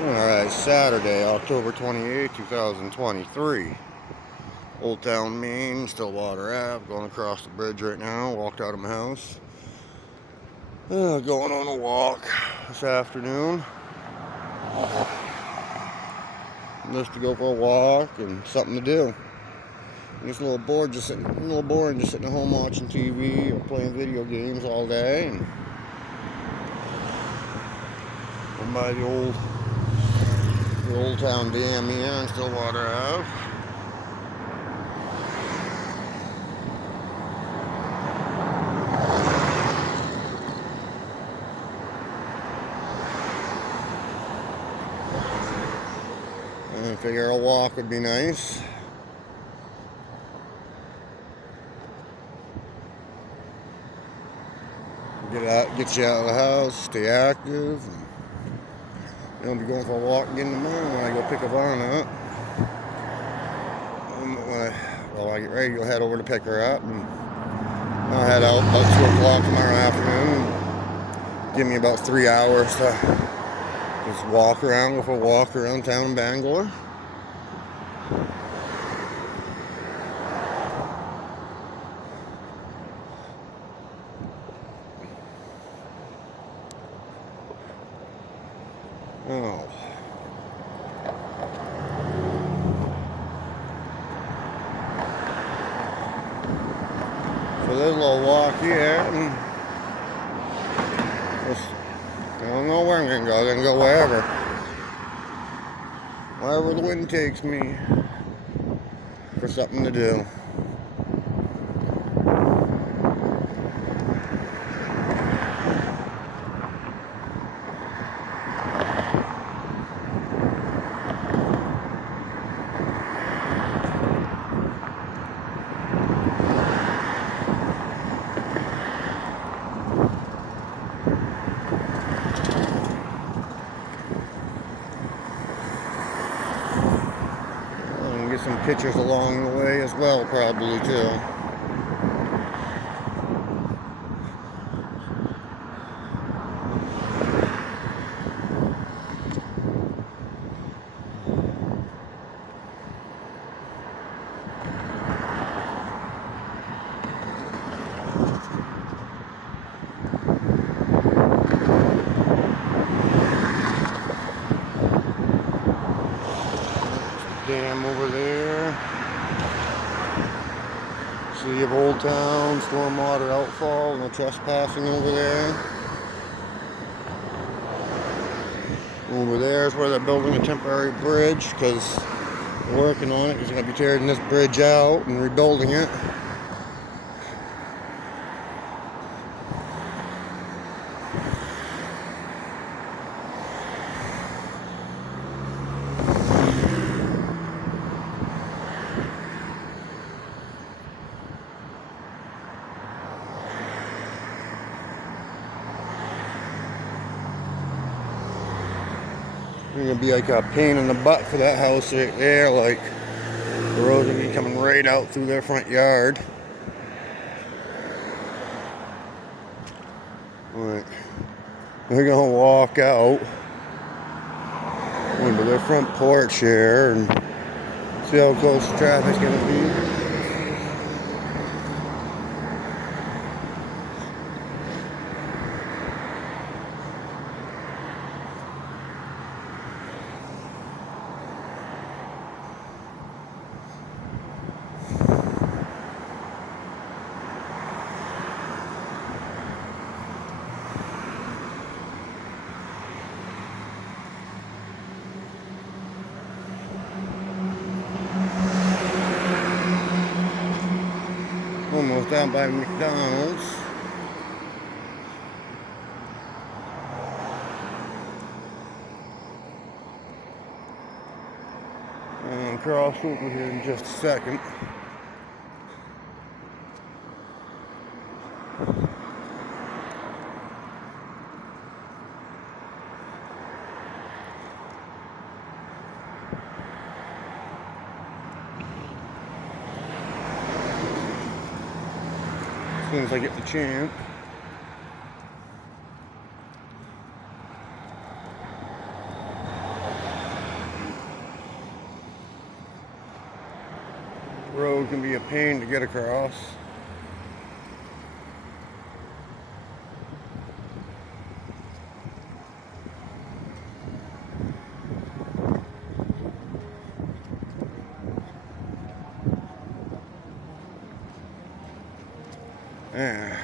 Alright, Saturday, October 28th, 2023. Old Town, Maine, Stillwater Ave. Going across the bridge right now. Walked out of my house. Going on a walk this afternoon. Just to go for a walk and something to do. I'm just a little bored, boring, just sitting at home watching TV or playing video games all day. And I'm by the Old Town Dam here on Stillwater Ave. I figure a walk would be nice. Get you out of the house, stay active. And I'll be going for a walk again tomorrow when I go pick Ivana up. Well, I get ready to go head over to pick her up, and I'll head out about 2 o'clock tomorrow afternoon. Give me about 3 hours to just go for a walk around town in Bangor. Oh. So there's a little walk here, and I don't know where I'm gonna go. I'm gonna go wherever the wind takes me for something to do. Get some pictures along the way as well, probably too. Dam over there. City of Old Town, stormwater outfall, no trespassing over there. Over there is where they're building a temporary bridge because they're working on it. He's going to be tearing this bridge out and rebuilding it. It's gonna be like a pain in the butt for that house right there. Like the road's gonna be coming right out through their front yard. Like they're gonna walk out into their front porch here and see how close the traffic's gonna be. Almost down by McDonald's. And cross over here in just a second. As soon as I get the chance. road can be a pain to get across. Yeah.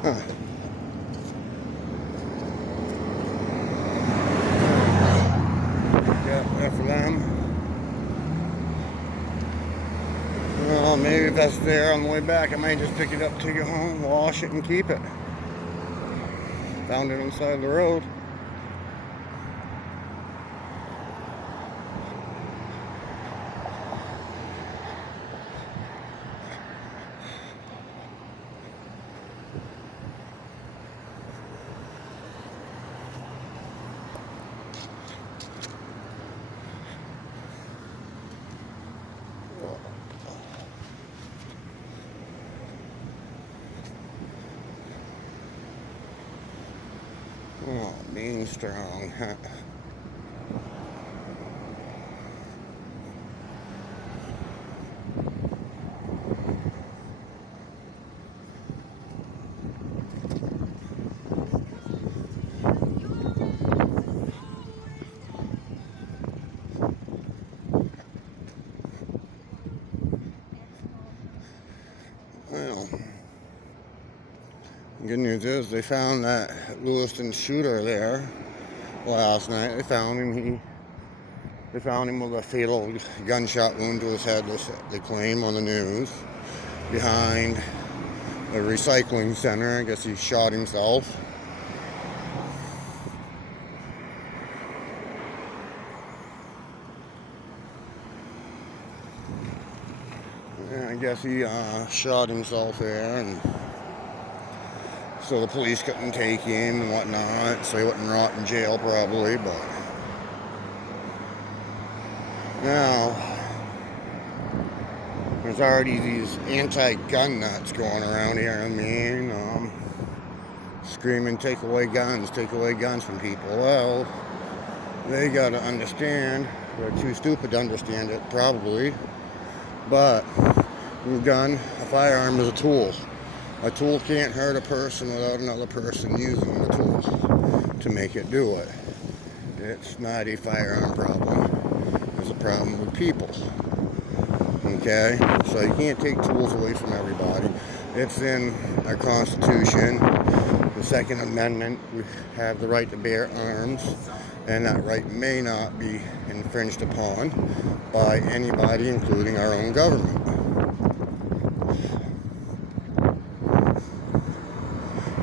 Huh. Yeah, that for them. Well, maybe if that's there on the way back, I might just pick it up, take it home, wash it, and keep it. Found it on the side of the road. Oh, being strong, huh? Well, good news is they found that Lewiston shooter there last night. They found him. They found him with a fatal gunshot wound to his head. They claim on the news behind a recycling center. I guess he shot himself. And I guess he shot himself there, and so the police couldn't take him and whatnot, so he wouldn't rot in jail probably. But now there's already these anti-gun nuts going around here. I mean, screaming, take away guns from people. Well, they gotta understand, they're too stupid to understand it probably, but a firearm is a tool. A tool can't hurt a person without another person using the tool to make it do it. It's not a firearm problem. It's a problem with people. Okay? So you can't take tools away from everybody. It's in our Constitution, the Second Amendment. We have the right to bear arms, and that right may not be infringed upon by anybody, including our own government.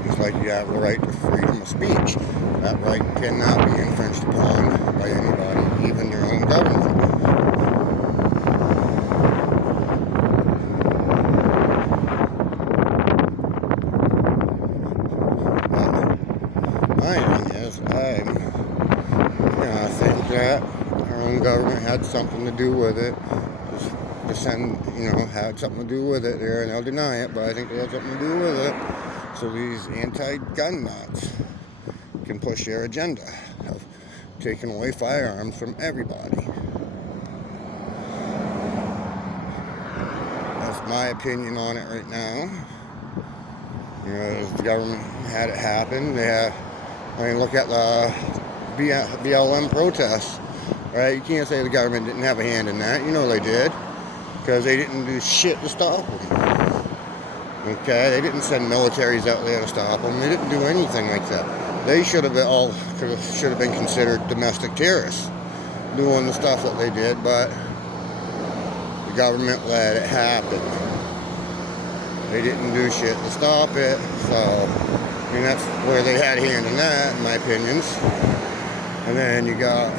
Just like you have the right to freedom of speech. That right cannot be infringed upon by anybody, even your own government. My thing is, I think that our own government had something to do with it. Had something to do with it there, and they'll deny it, but I think they had something to do with it. So these anti-gun nuts can push their agenda of taking away firearms from everybody. That's my opinion on it right now. The government had it happen. Look at the BLM protests, right? You can't say the government didn't have a hand in that. You know they did, because they didn't do shit to stop them. Okay, they didn't send militaries out there to stop them. They didn't do anything like that. They should have been considered domestic terrorists, doing the stuff that they did, but the government let it happen. They didn't do shit to stop it, so that's where they had a hand in that, in my opinions. And then you got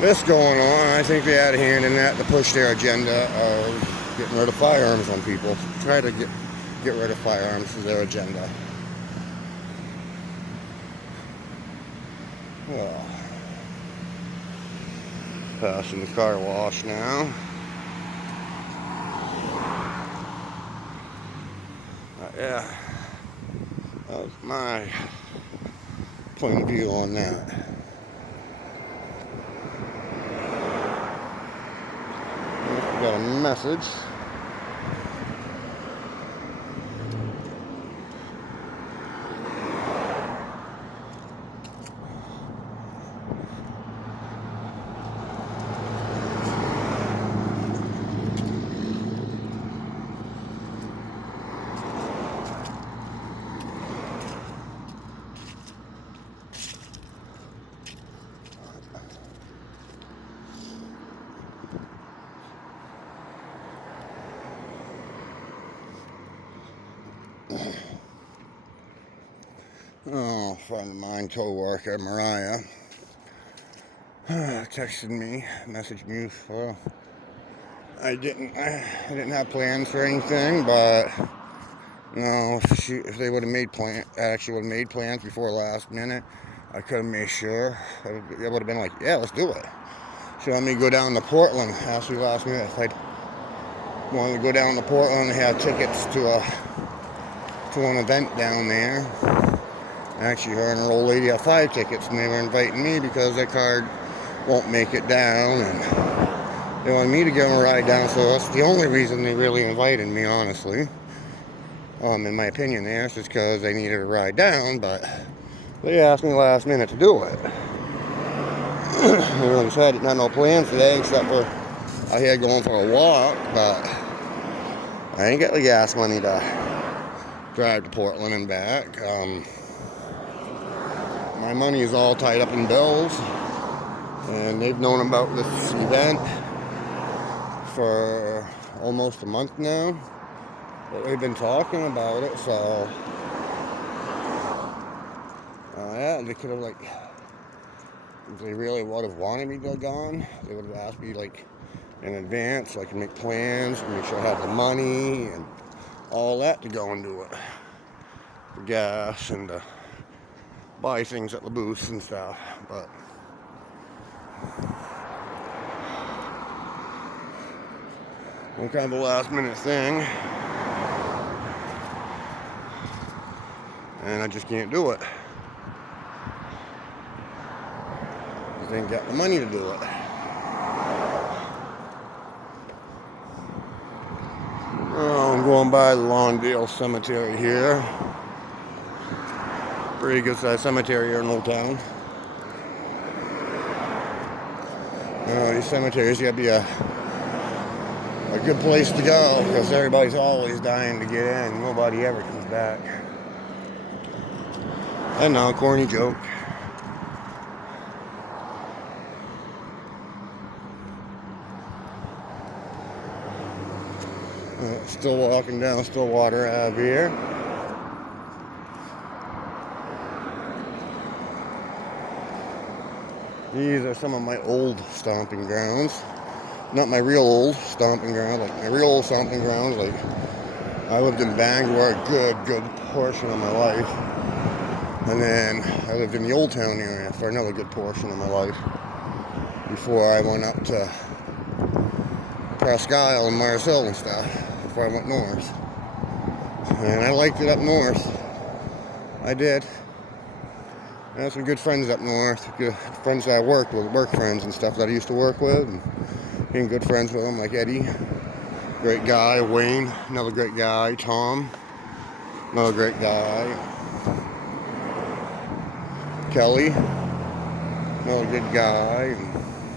this going on. I think they had a hand in that to push their agenda of getting rid of firearms on people. Try to get rid of firearms is their agenda. Well, passing the car wash now. Yeah, that was my point of view on that. Got a message. Oh, a friend of mine, co-worker, Mariah, texted me, messaged me. Well, I didn't have plans for anything, but no, if they would have made plans before last minute, I could have made sure. It would have been like, yeah, let's do it. She wanted me to go down to Portland. Asked me last minute if I'd wanted to go down to Portland and have tickets to an event down there. Actually, her and her old lady have 5 tickets, and they were inviting me because their card won't make it down, and they wanted me to give them a ride down. So that's the only reason they really invited me, honestly. In my opinion, there, it's just because they needed a ride down, but they asked me last minute to do it. I really said I didn't have no plans today, except for I had going for a walk, but I ain't got the gas money to drive to Portland and back. My money is all tied up in bills, and they've known about this event for almost a month now. But we've been talking about it, so yeah, they could have, like, if they really would have wanted me to go gone, they would have asked me, like, in advance so I can make plans and make sure I have the money and all that to go and do it. The gas and buy things at the booths and stuff, but one kind of a last minute thing, and I just can't do it. I ain't got the money to do it. Oh, I'm going by the Lawndale Cemetery here. Pretty good sized cemetery here in Old Town. These cemeteries gotta be a good place to go, because everybody's always dying to get in. Nobody ever comes back. I know, corny joke. Still walking down Stillwater Ave here. These are some of my old stomping grounds. Not my real old stomping ground, like my real old stomping grounds. Like, I lived in Bangor a good portion of my life. And then I lived in the Old Town area for another good portion of my life before I went up to Presque Isle and Mars Hill and stuff, before I went north. And I liked it up north. I did. I had some good friends up north, good friends that I worked with, work friends and stuff that I used to work with, and being good friends with them, like Eddie, great guy, Wayne, another great guy, Tom, another great guy, Kelly, another good guy,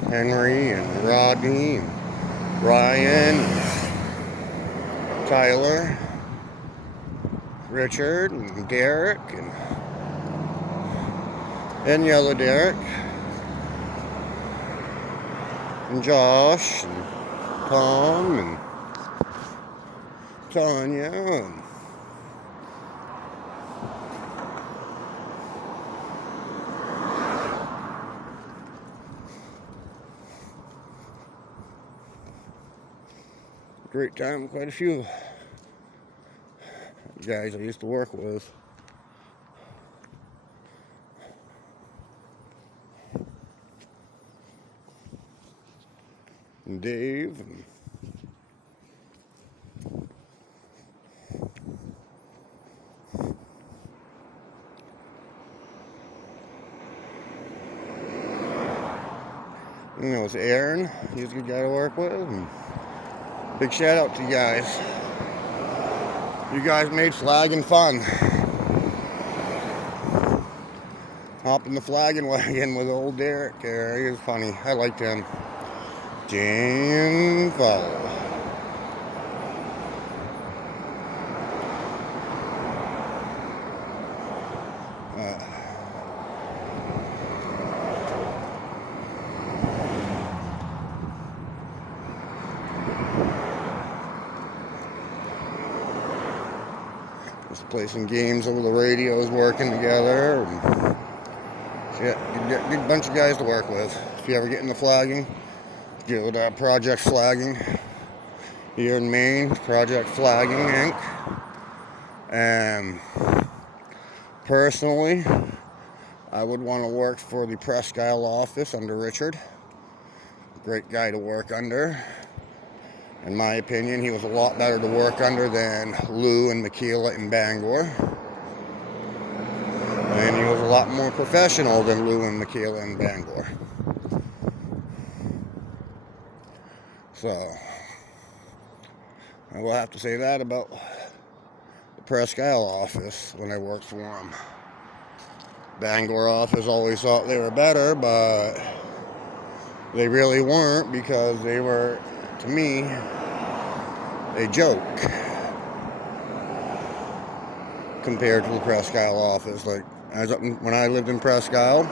and Henry, and Rodney, and Ryan, and Tyler, Richard, and Derek, and Yellow Derek, and Josh, and Tom, and Tanya, and Great time with quite a few guys I used to work with. And Dave and it's Aaron. He's a good guy to work with. And big shout out to you guys. You guys made flagging fun. Hopping the flagging wagon with old Derek there. He was funny. I liked him. Jim Follow. Just play some games over the radios, working together. And yeah, good bunch of guys to work with. If you ever get into flagging, get with Project Flagging here in Maine. Project Flagging Inc. Personally, I would want to work for the Presque Isle office under Richard. Great guy to work under. In my opinion, he was a lot better to work under than Lou and Michaela in Bangor. And he was a lot more professional than Lou and Michaela in Bangor. So, I will have to say that about the Presque Isle office when I worked for him. Bangor office always thought they were better, but they really weren't, because they were, to me, a joke compared to the Presque Isle office. Like, when I lived in Presque Isle,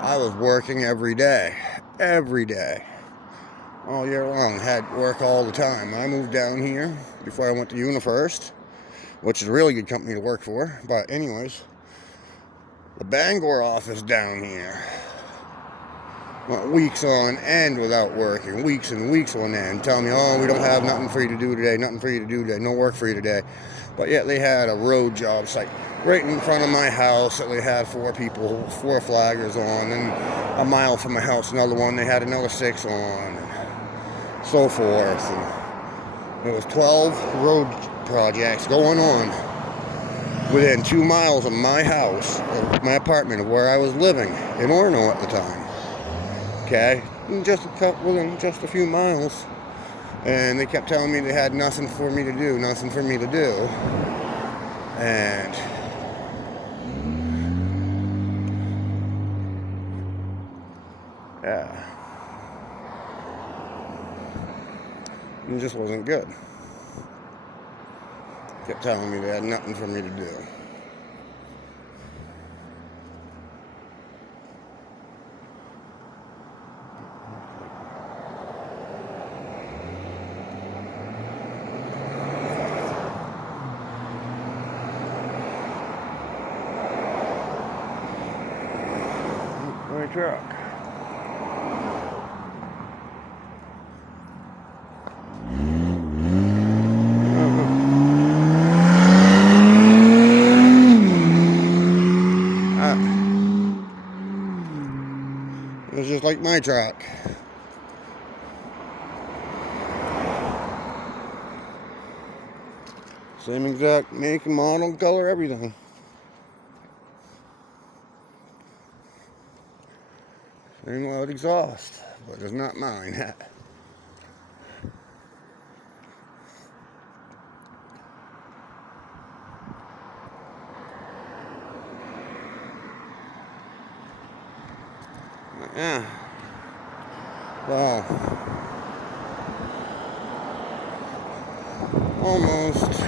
I was working every day, all year long. Had work all the time. I moved down here before I went to UniFirst, which is a really good company to work for. But anyways, the Bangor office down here went weeks on end without working, weeks and weeks on end, telling me, oh, we don't have nothing for you to do today, no work for you today. But yet they had a road job site right in front of my house that they had 4 flaggers on, and a mile from my house, another one, they had another 6 on, and so forth. And there was 12 road projects going on within 2 miles of my house, of my apartment, of where I was living in Orono at the time. Okay, within just a few miles, and they kept telling me they had nothing for me to do, and yeah, it just wasn't good. Kept telling me they had nothing for me to do. My truck. It was just like my truck. Same exact make, model, color, everything. Same loud exhaust, but it's not mine. Yeah. Well, almost.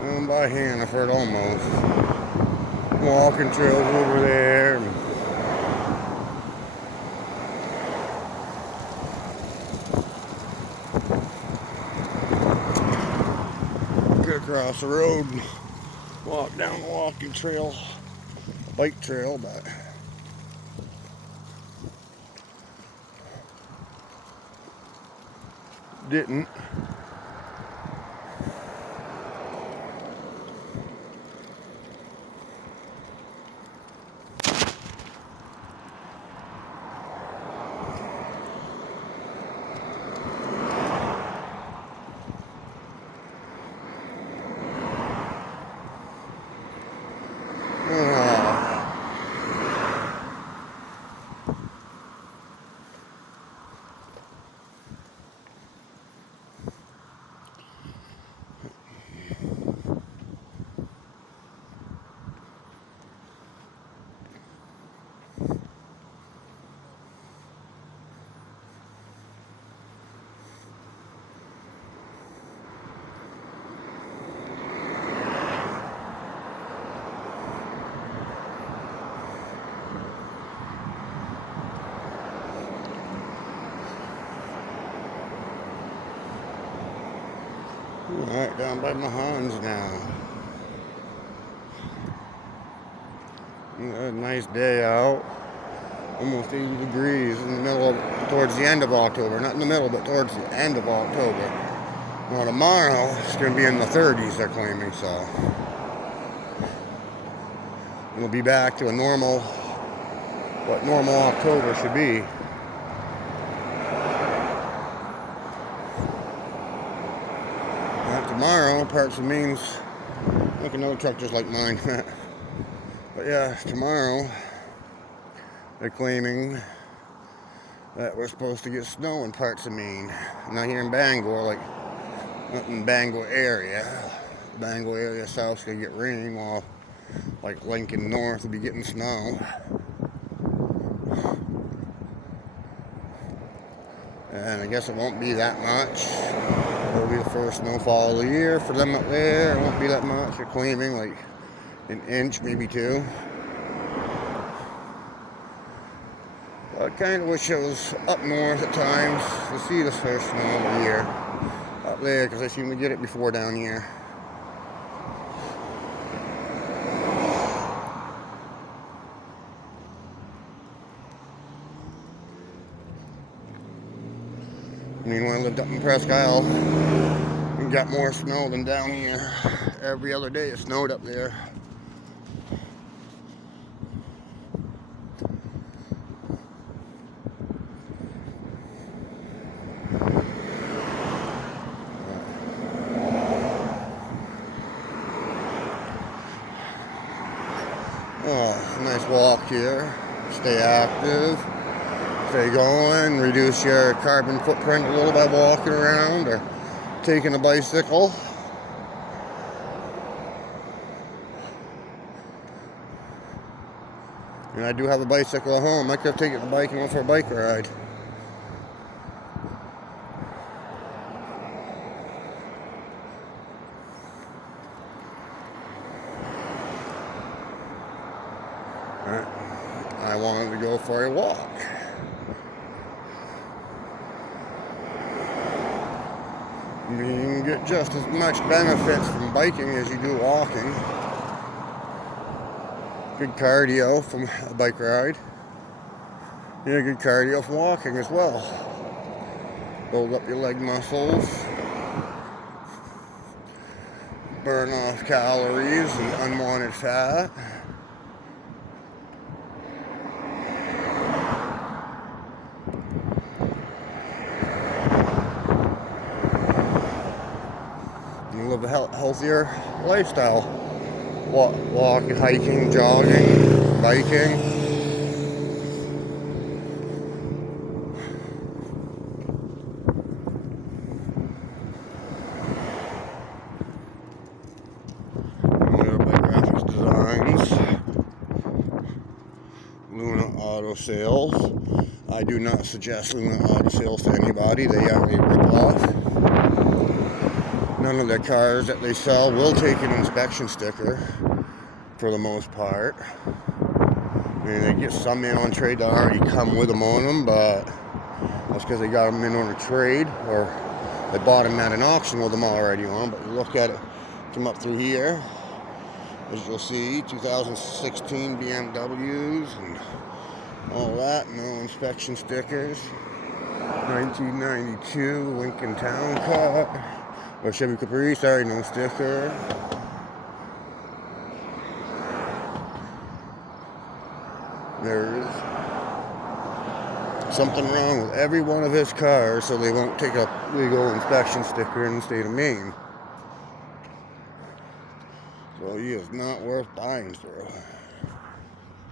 Down by Hannaford, almost. Walking trails over there. Get across the road and walk down the walking trail, bike trail, but didn't. Alright, down by Mahans now. A nice day out. Almost 80 degrees in the middle of, towards the end of October. Not in the middle, but towards the end of October. Well, tomorrow it's going to be in the 30s, they're claiming, so. We'll be back to a normal, what normal October should be. Tomorrow, parts of means, look, another truck just like mine. But yeah, tomorrow, they're claiming that we're supposed to get snow in parts of Maine. Not here in Bangor, like, not in Bangor area. Bangor area south's gonna get rain, while, like, Lincoln North will be getting snow. And I guess it won't be that much. It'll be the first snowfall of the year for them up there. It won't be that much. They're claiming like an inch, maybe 2. I kind of wish it was up north at times to see the first snow of the year up there, because I seem to get it before down here. I mean, when I lived up in Presque Isle, we got more snow than down here. Every other day it snowed up there. Oh, nice walk here. Stay active. Stay going, reduce your carbon footprint a little by walking around or taking a bicycle. And I do have a bicycle at home. I could have taken the bike and went for a bike ride. I wanted to go for a walk. You can get just as much benefits from biking as you do walking. Good cardio from a bike ride. Yeah, good cardio from walking as well. Build up your leg muscles. Burn off calories and unwanted fat. Live a healthier lifestyle. Walking, hiking, jogging, biking. Graphics Designs. Luna Auto Sales. I do not suggest Luna Auto Sales to anybody. They are a ripoff. None of the cars that they sell will take an inspection sticker, for the most part. I mean, they get some in on trade that already come with them on them, but that's because they got them in on a trade, or they bought them at an auction with them already on. But you look at it, come up through here, as you'll see, 2016 BMWs and all that, no inspection stickers. 1992 Lincoln Town Car. Or Chevy Capri, sorry, no sticker. There's something wrong with every one of his cars, so they won't take a legal inspection sticker in the state of Maine. So he is not worth buying through.